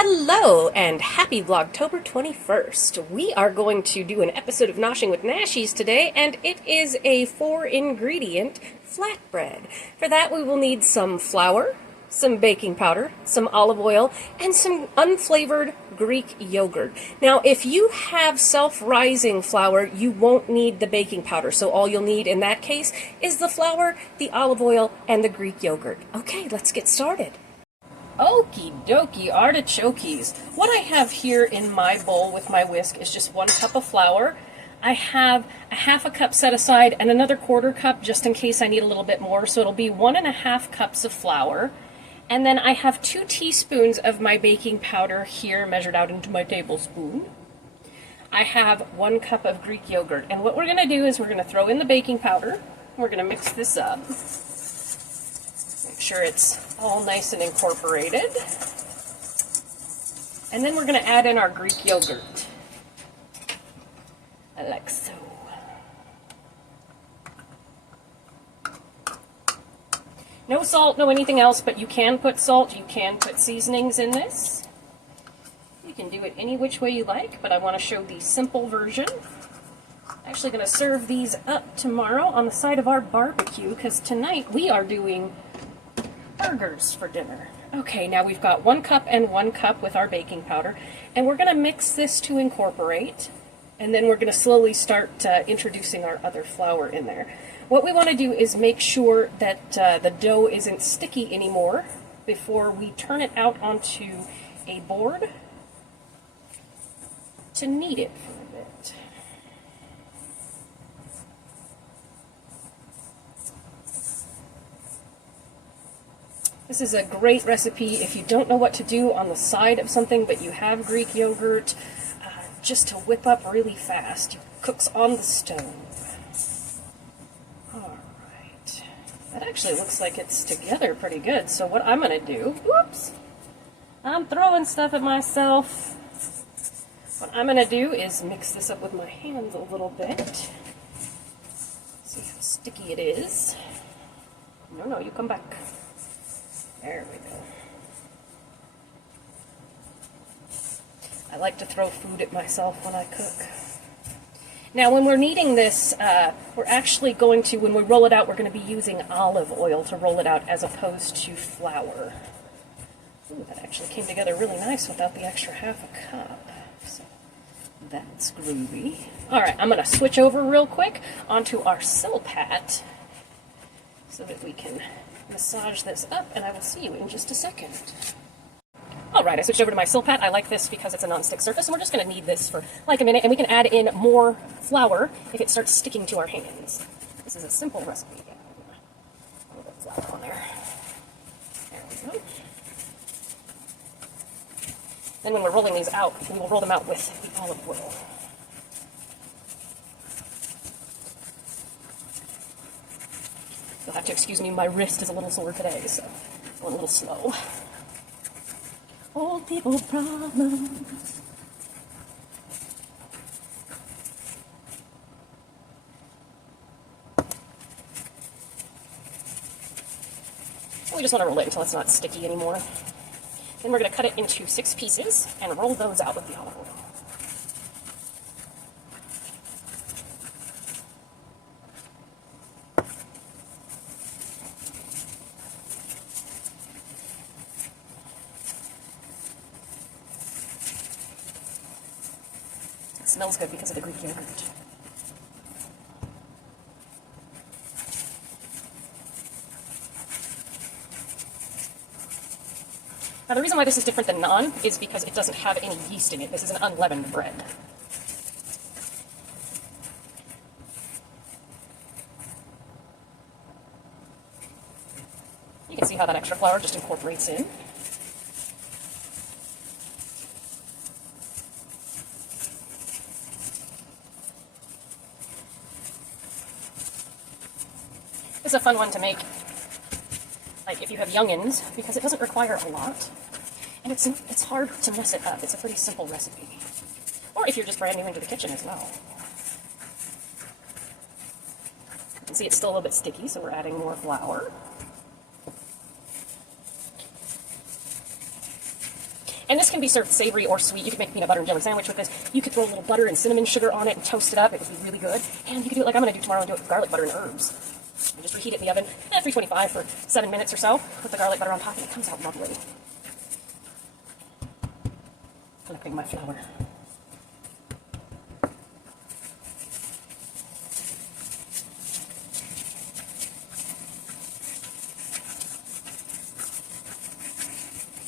Hello and happy Vlogtober 21st. We are going to do an episode of Noshing with Nashies today, and it is a 4-ingredient flatbread. For that we will need some flour, some baking powder, some olive oil, and some unflavored Greek yogurt. Now, if you have self-rising flour, you won't need the baking powder, so all you'll need in that case is the flour, the olive oil, and the Greek yogurt. Okay, let's get started. Okie dokie artichokes. What I have here in my bowl with my whisk is just 1 cup of flour. I have a half a cup set aside and another 1/4 cup just in case I need a little bit more, so it'll be 1½ cups of flour. And then I have 2 teaspoons of my baking powder here measured out into my tablespoon. I have 1 cup of Greek yogurt, and what we're going to do is we're going to throw in the baking powder. We're going to mix this up. Make sure it's all nice and incorporated. And then we're going to add in our Greek yogurt. Like so. No salt, no anything else, but you can put salt, you can put seasonings in this. You can do it any which way you like, but I want to show the simple version. I'm actually going to serve these up tomorrow on the side of our barbecue, because tonight we are doing burgers for dinner. Okay, now we've got 1 cup and 1 cup with our baking powder, and we're going to mix this to incorporate, and then we're going to slowly start introducing our other flour in there. What we want to do is make sure that the dough isn't sticky anymore before we turn it out onto a board to knead it for a bit. This is a great recipe if you don't know what to do on the side of something, but you have Greek yogurt, just to whip up really fast. It cooks on the stove. Alright. That actually looks like it's together pretty good, so what I'm going to do, whoops, I'm throwing stuff at myself. What I'm going to do is mix this up with my hands a little bit. See how sticky it is. No, you come back. There we go. I like to throw food at myself when I cook. Now, when we're kneading this, we're actually going to, when we roll it out, we're going to be using olive oil to roll it out as opposed to flour. Ooh, that actually came together really nice without the extra half a cup. So that's groovy. All right, I'm going to switch over real quick onto our Silpat so that we can massage this up, and I will see you in just a second. Alright, I switched over to my Silpat. I like this because it's a non-stick surface, and we're just going to knead this for like a minute, and we can add in more flour if it starts sticking to our hands. This is a simple recipe. A little bit of flour on there. There we go. Then when we're rolling these out, we will roll them out with the olive oil. You'll have to excuse me, my wrist is a little sore today, so it's going a little slow. Old people problems. We just want to roll it until it's not sticky anymore. Then we're going to cut it into 6 pieces and roll those out with the olive oil. It smells good because of the Greek yogurt. Now, the reason why this is different than naan is because it doesn't have any yeast in it. This is an unleavened bread. You can see how that extra flour just incorporates in. It's a fun one to make, like if you have youngins, because it doesn't require a lot, and it's hard to mess it up. It's a pretty simple recipe. Or if you're just brand new into the kitchen as well. You can see it's still a little bit sticky, so we're adding more flour. And this can can be served savory or sweet. You could make a peanut butter and jelly sandwich with this. You could throw a little butter and cinnamon sugar on it and toast it up. It would be really good. And you could do it like I'm going to do tomorrow and do it with garlic butter and herbs. And just reheat it in the oven at 325 for 7 minutes or so. Put the garlic butter on top and it comes out lovely. Flipping my flour.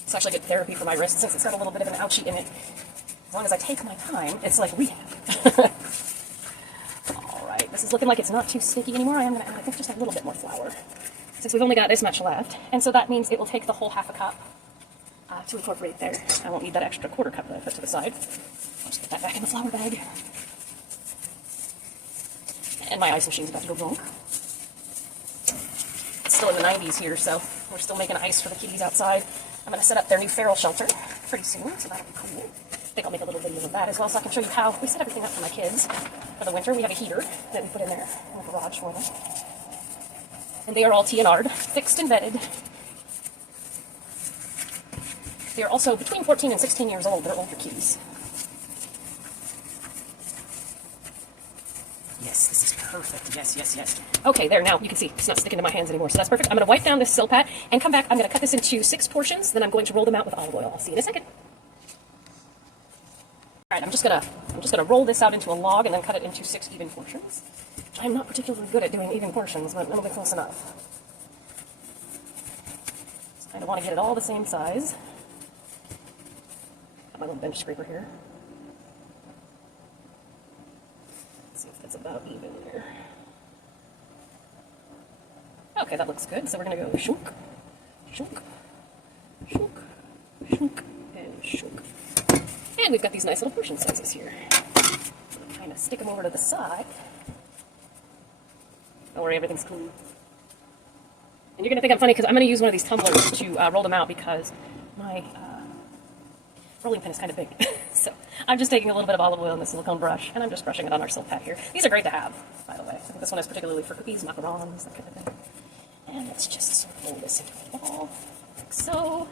It's actually good therapy for my wrist since it's got a little bit of an ouchie in it. As long as I take my time, it's like rehab. Alright, this is looking like it's not too sticky anymore. I am going to add, I think, just a little bit more flour. Since we've only got this much left. And so that means it will take the whole half a cup to incorporate there. I won't need that extra quarter cup that I put to the side. I'll just put that back in the flour bag. And my ice machine's about to go wrong. It's still in the 90s here, so we're still making ice for the kitties outside. I'm going to set up their new feral shelter pretty soon, so that'll be cool. I think I'll make a little video of that as well, so I can show you how we set everything up for my kids for the winter. We have a heater that we put in there in the garage for them. And they are all TNR'd, fixed and vetted. They are also between 14 and 16 years old. They're older kitties. Yes, this is perfect. Yes, yes, yes. Okay, there, now you can see it's not sticking to my hands anymore, so that's perfect. I'm going to wipe down this Silpat and come back. I'm going to cut this into 6 portions, then I'm going to roll them out with olive oil. I'll see you in a second. Alright, I'm just gonna roll this out into a log and then cut it into 6 even portions. I'm not particularly good at doing even portions, but it'll be close enough. So I kind of want to get it all the same size. Got my little bench scraper here. See if that's about even there. Okay, that looks good. So we're going to go shunk, shunk, shunk, shunk, and shunk. And we've got these nice little portion sizes here. Kind of stick them over to the side. Don't worry, everything's clean. And you're going to think I'm funny because I'm going to use one of these tumblers to roll them out because my rolling pin is kind of big. So I'm just taking a little bit of olive oil in this silicone brush, and I'm just brushing it on our Silpat here. These are great to have, by the way. I think this one is particularly for cookies, macarons, that kind of thing. And let's just sort of roll this into a ball, like so.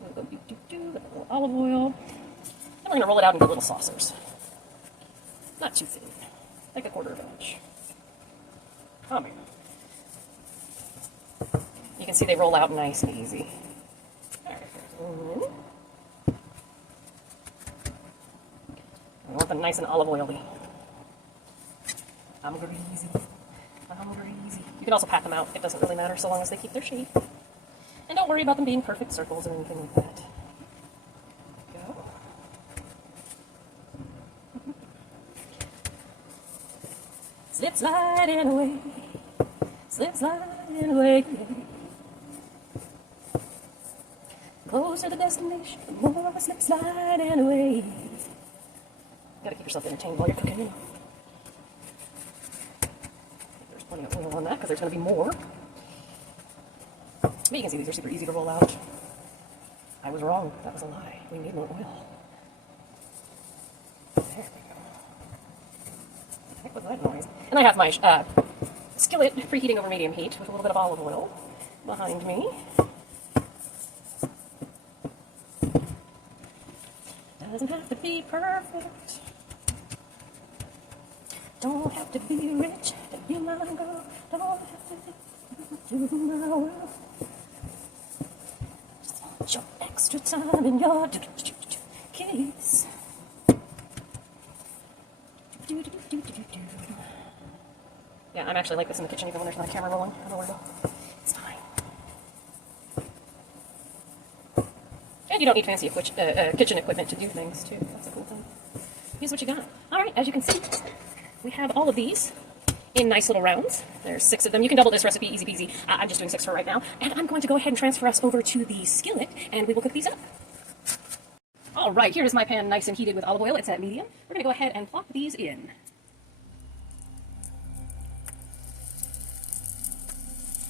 We'll go do-do-do with a little olive oil. And we're going to roll it out into little saucers. Not too thin, like a 1/4 inch. Come here. You can see they roll out nice and easy. Alright. I want them nice and olive oily. I'm greasy. I'm greasy. You can also pat them out. It doesn't really matter so long as they keep their shape. And don't worry about them being perfect circles or anything like that. Go. Slip sliding away. Slip sliding away. Closer to the destination, the more I slip sliding away. You gotta keep yourself entertained while you're cooking, you know. There's plenty of oil on that because there's gonna be more. But you can see these are super easy to roll out. I was wrong. That was a lie. We need more oil. There we go. What the heck was that noise? And I have my skillet preheating over medium heat with a little bit of olive oil behind me. Doesn't have to be perfect. Don't have to be rich to be my girl. Don't have to do my world. Just want your extra time in your kiss. Yeah, I'm actually like this in the kitchen even when there's not a camera rolling. I don't know where to go. It's fine. And you don't need fancy kitchen equipment to do things, too. That's a cool thing. Here's what you got. All right, as you can see, we have all of these in nice little rounds. There's 6 of them. You can double this recipe, easy peasy. I'm just doing 6 for right now. And I'm going to go ahead and transfer us over to the skillet, and we will cook these up. All right, here is my pan nice and heated with olive oil. It's at medium. We're going to go ahead and plop these in.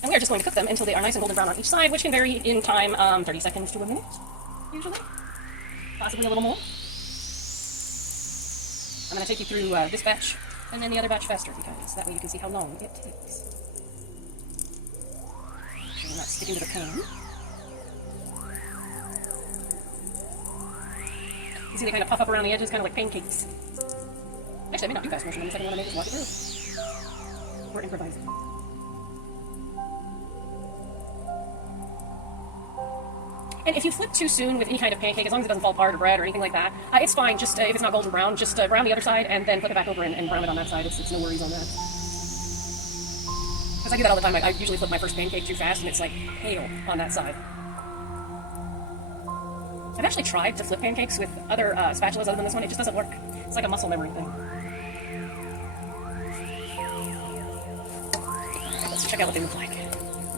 And we are just going to cook them until they are nice and golden brown on each side, which can vary in time, 30 seconds to a minute, usually. Possibly a little more. I'm going to take you through this batch and then the other batch faster, because that way you can see how long it takes. So I'm not sticking to the pan. You see they kind of puff up around the edges, kind of like pancakes. Actually, I may not do fast motion in a second when I make this. Watch it through. We're improvising. And if you flip too soon with any kind of pancake, as long as it doesn't fall apart or bread or anything like that, it's fine. Just if it's not golden brown, just brown the other side and then flip it back over and brown it on that side. It's no worries on that. Because I do that all the time. I usually flip my first pancake too fast and it's like hail on that side. I've actually tried to flip pancakes with other spatulas other than this one. It just doesn't work. It's like a muscle memory thing. Let's check out what they look like.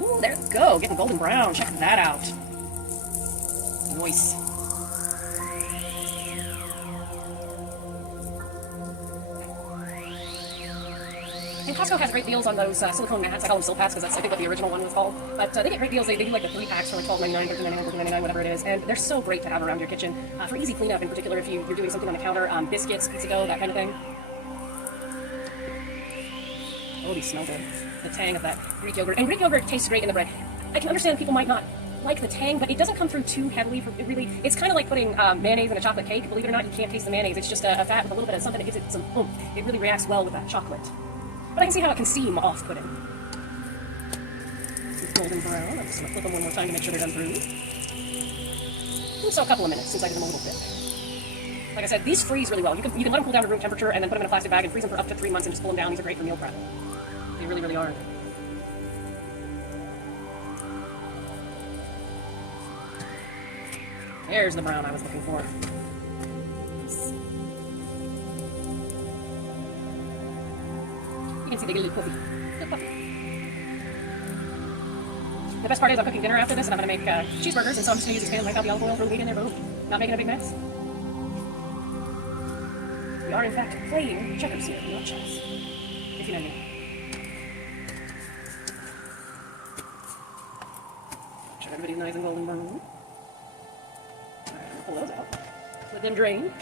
Ooh, there we go. Getting golden brown. Check that out. Nice. And Costco has great deals on those silicone mats. I call them Silpats because that's, I think, what the original one was called. But they get great deals. They do like the 3 packs for like $12.99, $13.99, $14.99, whatever it is. And they're so great to have around your kitchen for easy cleanup, in particular if you're doing something on the counter, biscuits, pizza dough, that kind of thing. Oh, these smell good. The tang of that Greek yogurt. And Greek yogurt tastes great in the bread. I can understand people might not like the tang, but it doesn't come through too heavily. It's kind of like putting mayonnaise in a chocolate cake. Believe it or not, you can't taste the mayonnaise. It's just a fat with a little bit of something that gives it some oomph. It really reacts well with that chocolate. But I can see how it can seem off-putting. It's golden brown. I'm just going to flip them one more time to make sure they're done through. So a couple of minutes since I did them a little bit. Like I said, these freeze really well. You can let them cool down to room temperature and then put them in a plastic bag and freeze them for up to 3 months and just pull them down. These are great for meal prep. They really, really are. There's the brown I was looking for. You can see they get a little puffy. The best part is I'm cooking dinner after this and I'm going to make cheeseburgers, and so I'm just going to use this pan, like out the olive oil, throw the meat in there, boom. Not making a big mess. We are in fact playing checkers here, not chess. If you know me. Make sure everybody's nice and golden brown. Pull those out. Let them drain.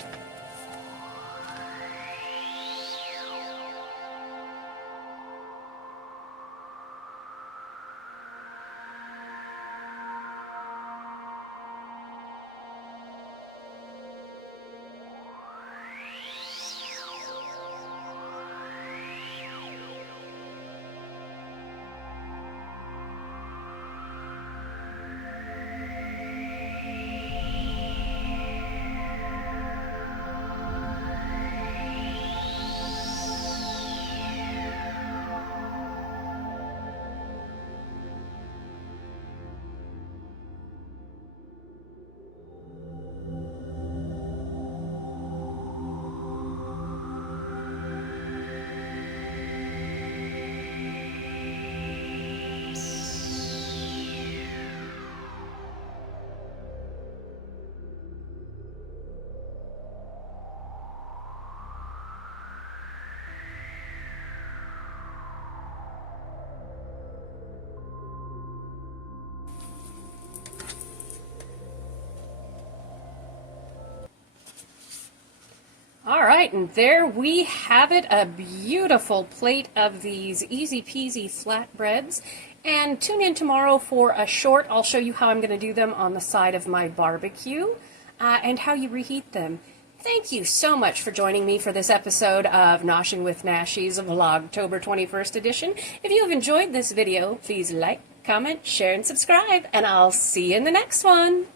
All right, and there we have it, a beautiful plate of these easy peasy flatbreads. And tune in tomorrow for a short. I'll show you how I'm going to do them on the side of my barbecue and how you reheat them. Thank you so much for joining me for this episode of Noshing with Nashies, Vlogtober 21st edition. If you have enjoyed this video, please like, comment, share, and subscribe, and I'll see you in the next one.